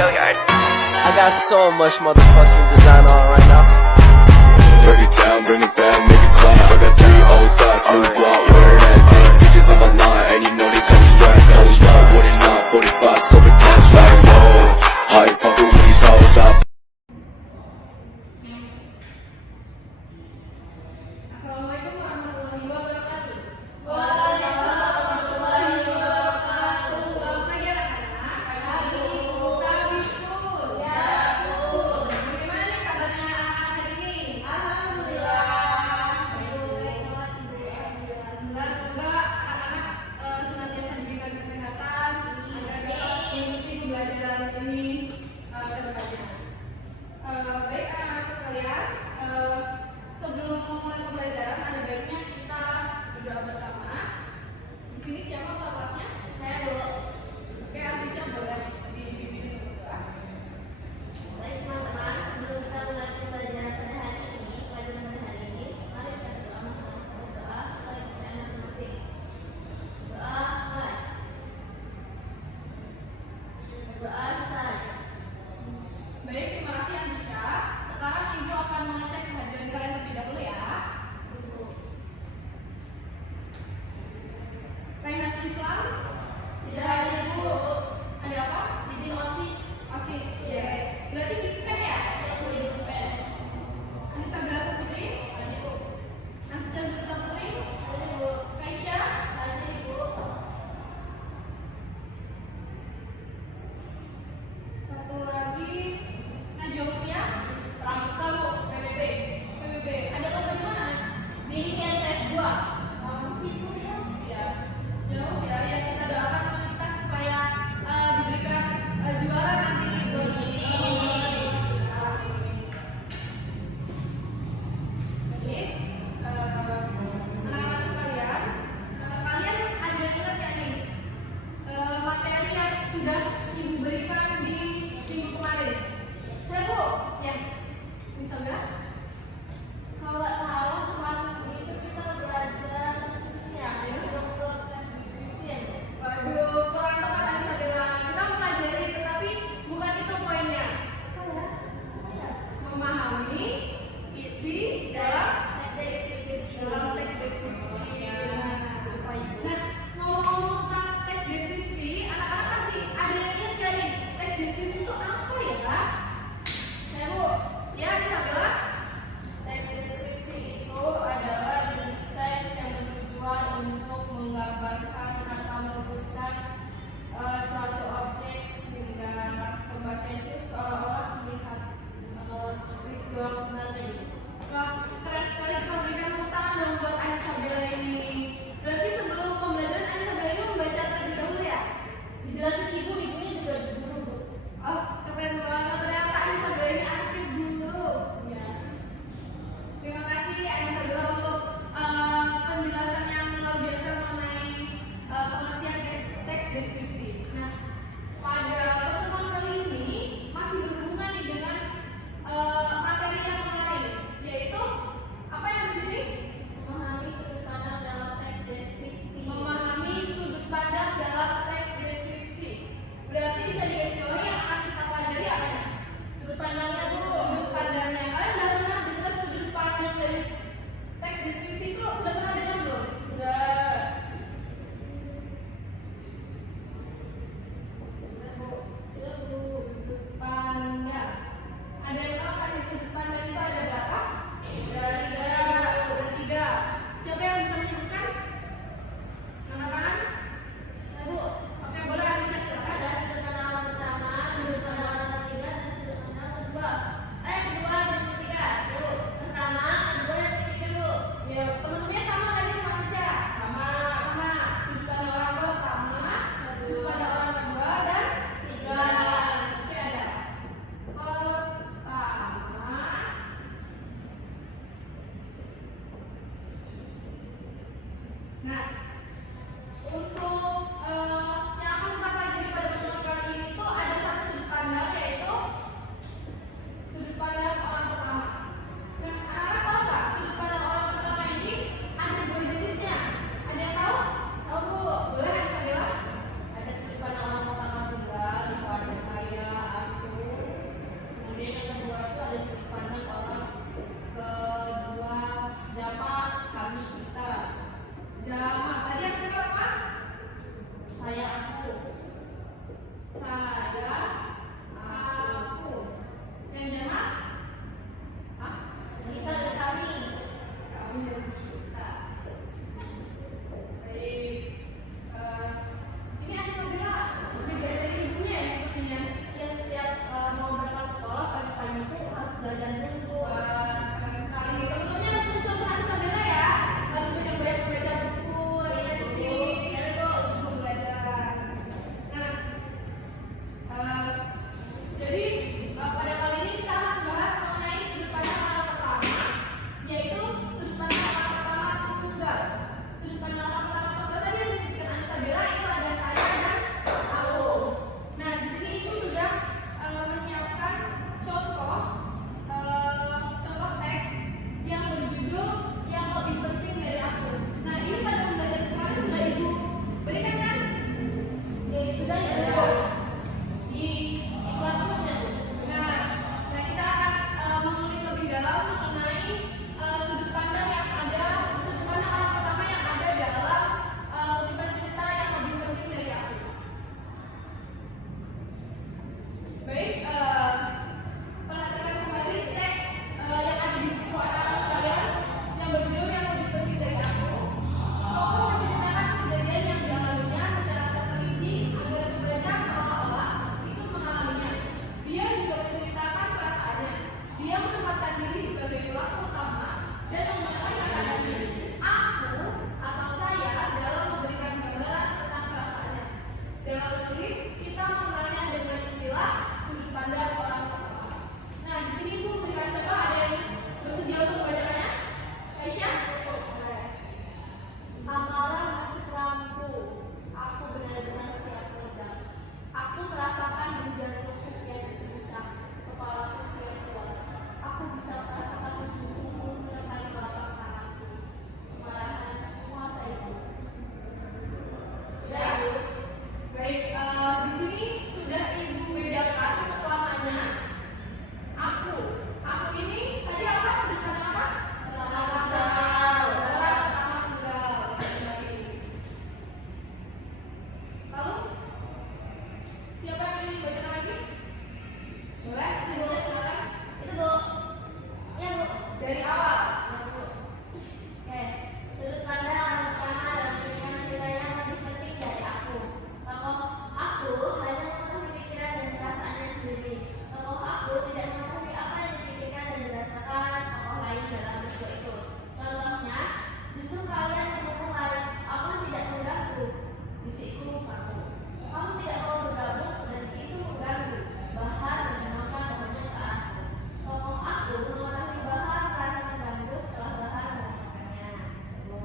Hilliard. I got so much motherfucking design on right now. Break it down, bring it back, make it clap. I got 3 old thoughts, new guap, wear that thing. Bitches on my line, and you know they come strapped. Hold up, what it not, 45, scope it cash like whoa. How you fucking with these hoes up? Assalamualaikum warahmatullahi wabarakatuh. Selamat pagi anak-anak. Bagaimana nih kabarnya anak-anak hari ini? Alhamdulillah. Semoga anak-anak senantiasa diberikan kesehatan agar dapat mengikuti pembelajaran ini ke depannya. Baik anak-anak sekalian, sebelum memulai pembelajaran ada baiknya kita berdoa bersama. Di sini siapa ketua kelasnya? Saya dulu. Oke, Atica boleh dipimpin untuk berdoa. Baik teman-teman, sebelum kita mulai pembelajaran pada hari ini, mari kita berdoa masing-masing. Berdoa saling kita masing-masing. Doa mulai. Berdoa besar. Baik, terima kasih Atica. Sekarang Ibu akan mengecek kehadiran kalian terlebih dahulu ya. Raihatul Islam? Tidak ada Ibu. Ada apa? Izin OSIS. OSIS. Iya. Berarti di SPEN ya? Di SPEN. Anissa Bella Saputri? Ada Ibu. Antica Zulta Putri? Ada Ibu. Kaisya? Ada Ibu. Satu lagi Najwa Mutia? Pramuka Bu, PBB. PBB. Ada lomba di mana? Di INTS 2. Ibu ya. Iya. Jauh ya, ya kita doakan teman kita supaya diberikan juara nanti. Baik, anak-anak sekalian, kalian ada yang ingat ya nih materi yang sudah Ibu berikan di minggu kemarin? Saya Bu, Ya, misalnya? kalau nggak salah kemarin itu kita belajar ya struktur tes deskripsi ya Bu. Waduh, kurang tepat Anissa Bella. Kita mempelajari, tetapi bukan itu poinnya. Apa ya? Apa ya? Memahami isi dalam Teks deskripsi. teks deskripsi. Apa itu? Nah, ngomong-ngomong tentang teks deskripsi, anak-anak pasti ada yang ingat gak nih? Teks deskripsi itu apa ya? Saya Bu, Ya, Anissa Bella. teks deskripsi Di kelasnya. Nah, kita akan mengulik lebih dalam mengenai sudut pandang orang pertama yang ada dalam kutipan cerita yang lebih penting dari aku. Baik, perhatikan kembali teks yang ada di buku anak-anak sekalian yang berjudul yang lebih penting dari aku. Tokoh menceritakan kejadian yang dialaminya secara terperinci agar pembaca seolah-olah ikut mengalaminya. Dia juga menceritakan perasaannya. Dia menempatkan diri sebagai pelaku utama dan menggunakan kata-katanya aku atau saya dalam memberikan gambaran tentang perasaannya. Dalam menulis, kita mengenalnya dengan istilah sudut pandang orang pertama. Nah, di sini Bu berikan coba, ada yang bersedia untuk membacakannya? Aisyah? Amalan mati lampu, aku benar-benar siap meledak. Aku merasakan jantungku yang berdetak, kepalaku kian kuat. Aku bisa merasakan tubuhku menekan telapak tanganku. Kemarahan menguasaiku. Sudah, Ibu? Baik, di sini sudah Ibu bedakan utamanya aku. Aku ini tadi apa? Sudut pandang apa? Pertama tunggal. Lalu siapa yang ingin bacakan lagi? Boleh? Dibaca silakan. Itu, Bu. Ya, Bu. Dari awal. Oke, sudut pandang orang pertama dalam pernikahan cerita yang lebih penting dari aku. Tokoh aku hanya mengetahui pikiran dan perasaannya sendiri. Tokoh aku tidak mengetahui apa yang dipikirkan dan dirasakan tokoh lain dalam peristiwa itu. Contohnya, justru kalian yang memulai, aku tidak mengganggu. Bisikku kamu. Kamu tidak mau bergabung dan itu mengganggu. Bahar menengokkan pohonnya ke aku. Tokoh aku mengetahui Bahar merasa terganggu setelah Bahar menengokkannya. Bu.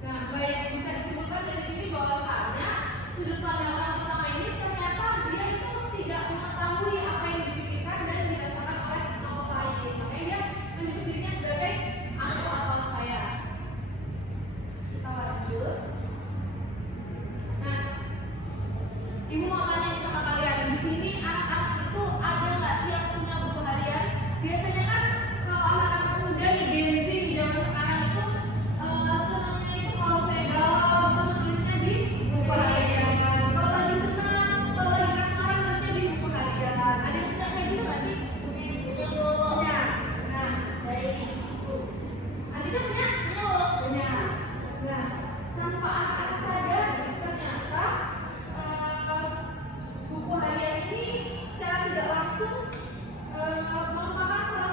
Nah, baik, bisa disebutkan dari sini bahwasanya sudut pandang orang pertama ini ternyata dia itu tidak mengetahui apa yang dipikirkan dan dirasakan oleh tokoh lain. Makanya dia menyebut dirinya sebagai aku atau saya. Kita lanjut. Nah, Ibu mau tanya nih sama kalian, di sini anak-anak itu ada nggak sih yang punya buku harian? Biasanya kan kalau anak-anak muda nih Gen Z di zaman sekarang itu senangnya itu kalau saya galau itu menulisnya di buku harian. Kalau lagi senang, kalau lagi kasmaran nulisnya di buku harian. Ada yang punya kayak gitu nggak sih? Punya, Bu. Punya. Nah, Dari Bu. Aditya punya? Punya. Nah, tanpa anak-anak sadar ternyata buku harian ini secara tidak langsung merupakan salah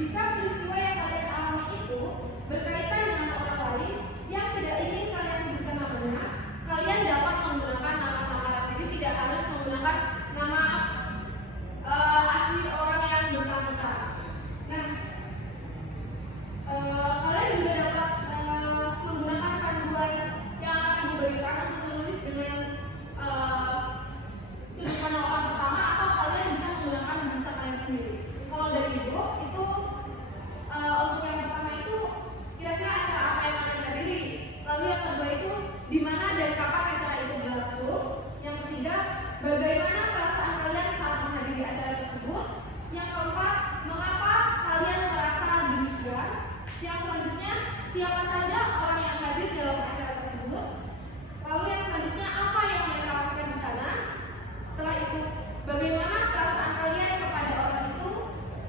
jika peristiwa yang kalian alami itu berkaitan dengan orang lain yang tidak ingin kalian sebutkan namanya, kalian dapat menggunakan nama samaran. Jadi tidak harus menggunakan nama asli orang yang bersangkutan. Nah, kalian juga dapat menggunakan panduan yang akan Ibu berikan untuk menulis dengan sudut pandang orang pertama, atau kalian bisa menggunakan bahasa kalian sendiri. Kalau dari Ibu itu untuk yang pertama itu kira-kira acara apa yang kalian hadiri. Lalu yang kedua itu di mana dan kapan acara itu berlangsung. Yang ketiga, bagaimana perasaan kalian saat menghadiri acara tersebut. Yang keempat, mengapa kalian merasa demikian. Yang selanjutnya, siapa saja orang yang hadir dalam acara tersebut. Lalu yang selanjutnya, apa yang mereka lakukan di sana. Setelah itu, bagaimana perasaan kalian kepada orang itu.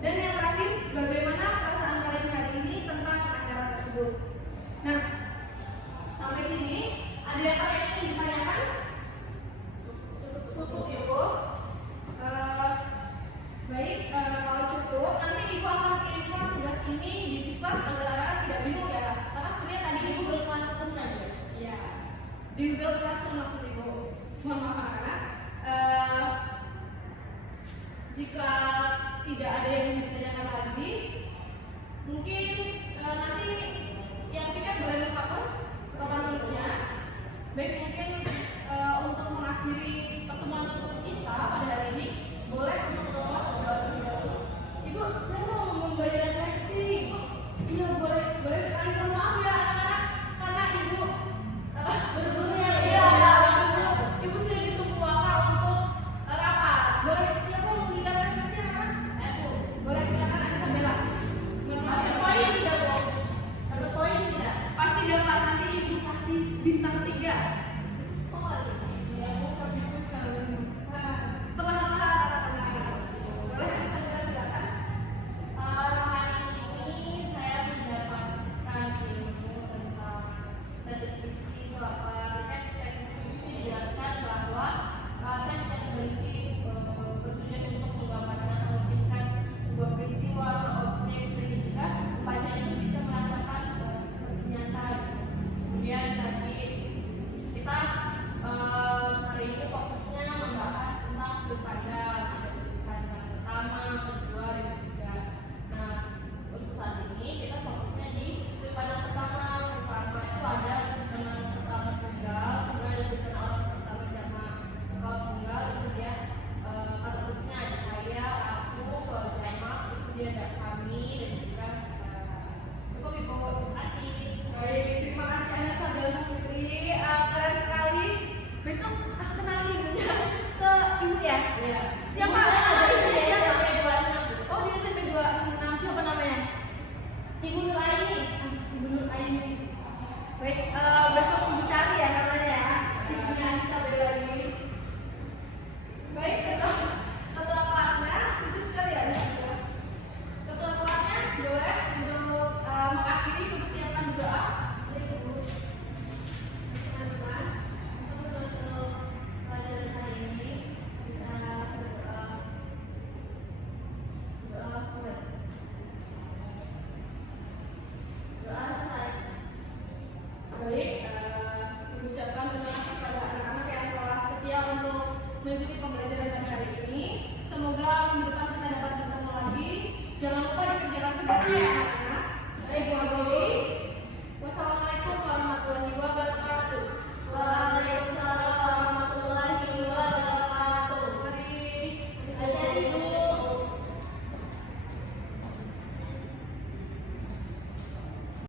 Dan yang terakhir, bagaimana perasaan kalian hari ini tentang acara tersebut. Nah, sampai sini ada yang ingin ditanyakan? Cukup Ibu. Baik, kalau cukup, nanti Ibu akan kirimkan tugas ini di kelas agar anak-anak tidak bingung ya. Karena sebenarnya tadi Ibu Google Classroom kan ya? Iya, di Google Classroom maksud Ibu. Mohon maaf anak-anak. Jika tidak ada yang ditanyakan lagi, mungkin nanti yang piket boleh menghapus papan tulisnya. Baik, mungkin untuk mengakhiri pertemuan kita pada hari ini, boleh untuk kelas berdoa terlebih dahulu. Ibu, saya mau membayar refleksi. Iya, boleh sekali. Mohon maaf ya anak-anak, karena Ibu benar-benar ya. Ibu sudah ditunggu Bapak untuk rapat. Boleh siapa mau memberikan refleksi anak-anak? Aku. Boleh, silakan Anissa Bella. Mohon maaf ya. Poin tidak boh. Ada poin tidak? Pasti dapat, nanti Ibu kasih bintang 3. Oh, ya. Perlahan-lahan anak-anak. Boleh Anissa Bella, silakan. Hari ini saya mendapatkan ilmu tentang deskripsi itu apa. Kan deskripsi dijelaskan bahwa teks yang berisi bertujuan untuk menggambarkan atau melukiskan sebuah peristiwa atau objek sehingga pembaca itu bisa merasakan seperti nyata. Kemudian tadi kita hari ini fokusnya membahas tentang sudut pandang. Ada sudut pandang pertama, kedua, dan ketiga. Nah, untuk saat ini kita fokusnya di sudut pandang pertama. Pertama itu ada sudut pandang pertama tunggal, kemudian ada sudut pandang orang pertama jamak. Kalau tunggal itu dia kata bentuknya ada saya, aku. Kalau jamak itu dia ada kami dan juga cukup Ibu. Terima kasih. Baik, terima kasih Anissa Bella Saputri. Keren sekali. Besok kenalin ibunya ke Ibu ya. Iya. Siapa? Ada Ibunya siapa? sampai 26. Oh, di SMP 26. Siapa namanya? Ibu Nuraini. Ibu Nur Aini. Baik, besok Ibu cari ya namanya ya. Ibunya Anissa Bella ini. Baik, ketua kelasnya, lucu sekali ya Anissa Bella. Ketua kelasnya boleh untuk mengakhiri mempersiapkan doa. Baik, Ibu. Teman-teman, untuk menutup pelajaran hari ini kita berdoa. Doa mulai. Doa selesai. Baik, Ibu ucapkan terima kasih pada anak-anak yang telah setia untuk mengikuti